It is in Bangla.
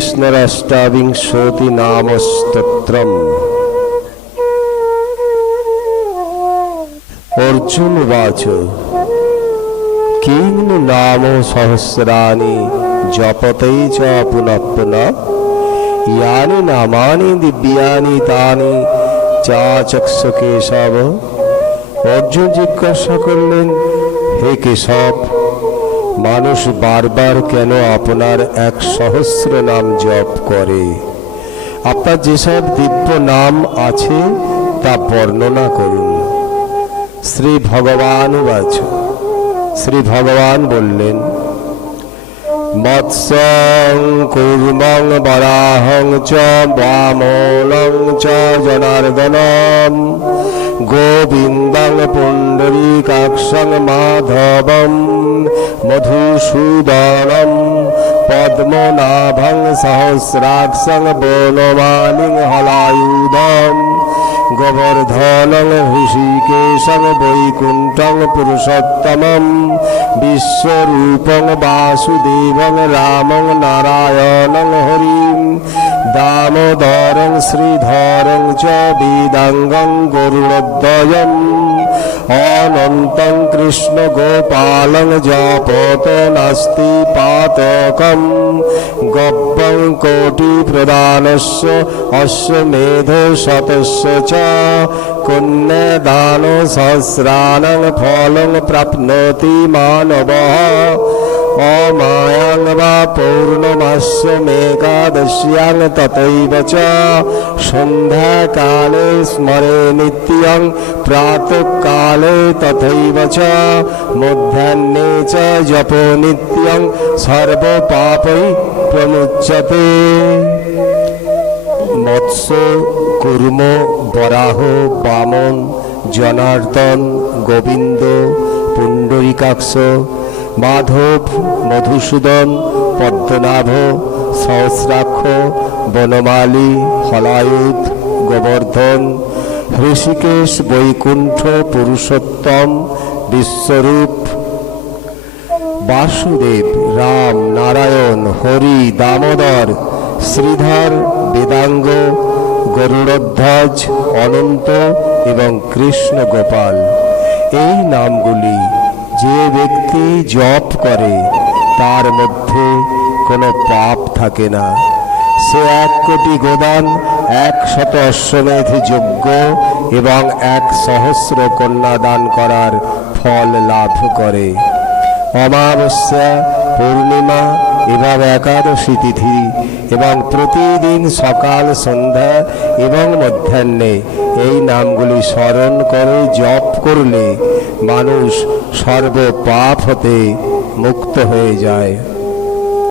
শ্রীকৃষ্ণরাষ্টাবিংশতি নামস্তোত্রম অর্জুন বাচ কিং নু নাম সহস্রাণি জপতে চ পুনঃ পুনঃ ইয়ানি নামানি দিব্যানি তানি চা চক্ষু কেশব অর্জুন জিজ্ঞাসা করলেন হে কেশব মানুষ বারবার কেন আপনার এক সহস্র নাম জপ করে? আপনার যেসব দিব্য নাম আছে, তা বর্ণনা করুন। শ্রী ভগবান বাচ। শ্রী ভগবান বললেন মৎস্যং কুর্মং বরাহং চ বামলং চ, জনার্দনম। গোবিন্দং পুণ্ডরীকাক্ষং মাধবম, মধুসূদনম, পদ্মনাভং সহস্রাক্ষং বনমালিং হলায়ুধম। গোবর্ধনং হৃষিকেশং বৈকুণ্ঠং পুরুষোত্তমম বিশ্বরূপং বাসুদেবং রামং নারায়ণং হরিম। দামোদরং শ্রীধরং চ বেদাঙ্গং গরুড়দ্বয়ম। অনন্তং কৃষ্ণ গোপালং জপত নাস্তি পাতকম। গব্বং কোটি প্রদানস্য অশ্বমেধ শতস্য চ। কন্যাদান সহস্রাণং ফলং প্রাপ্নোতি মানবः। অমায়াং বা পৌর্ণমাস্যমেকাদশ্যাং তথৈব চ সন্ধ্যাকালে স্মরে নিত্যং প্রাতঃকালে তথৈব চ মধ্যাহ্নে চ জপ নিত্যং সর্বপাপৈ প্রমুচ্যতে মৎস্য কুর্ম বরাহ বামন জনার্দন গোবিন্দ পুণ্ডরিকাক্ষ মাধব, মধুসূদন, পদ্মনাভ, সহস্রাক্ষ, বনমালী হলায়ুধ গোবর্ধন হৃষিকেশ বৈকুণ্ঠ, পুরুষোত্তম, বিশ্বরূপ, বাসুদেব, রাম, নারায়ণ, হরি, দামোদর, শ্রীধর, বেদাঙ্গ, গরুড়ধ্বজ, অনন্ত এবং কৃষ্ণ গোপাল। এই নামগুলি যে ব্যক্তি জপ করে, তার মধ্যে কোনো পাপ থাকে না। সে এক কোটি গোদান, এক শত অশ্বমেধ যজ্ঞ এবং এক সহস্র কন্যা দান করার ফল লাভ করে। অমাবস্যা, পূর্ণিমা এবং একাদশী তিথি এবং প্রতিদিন সকাল, সন্ধ্যা এবং মধ্যাহ্নে এই নামগুলি স্মরণ করে জপ করলে মানুষ সর্ব পাপ হতে মুক্ত হয়ে যায়।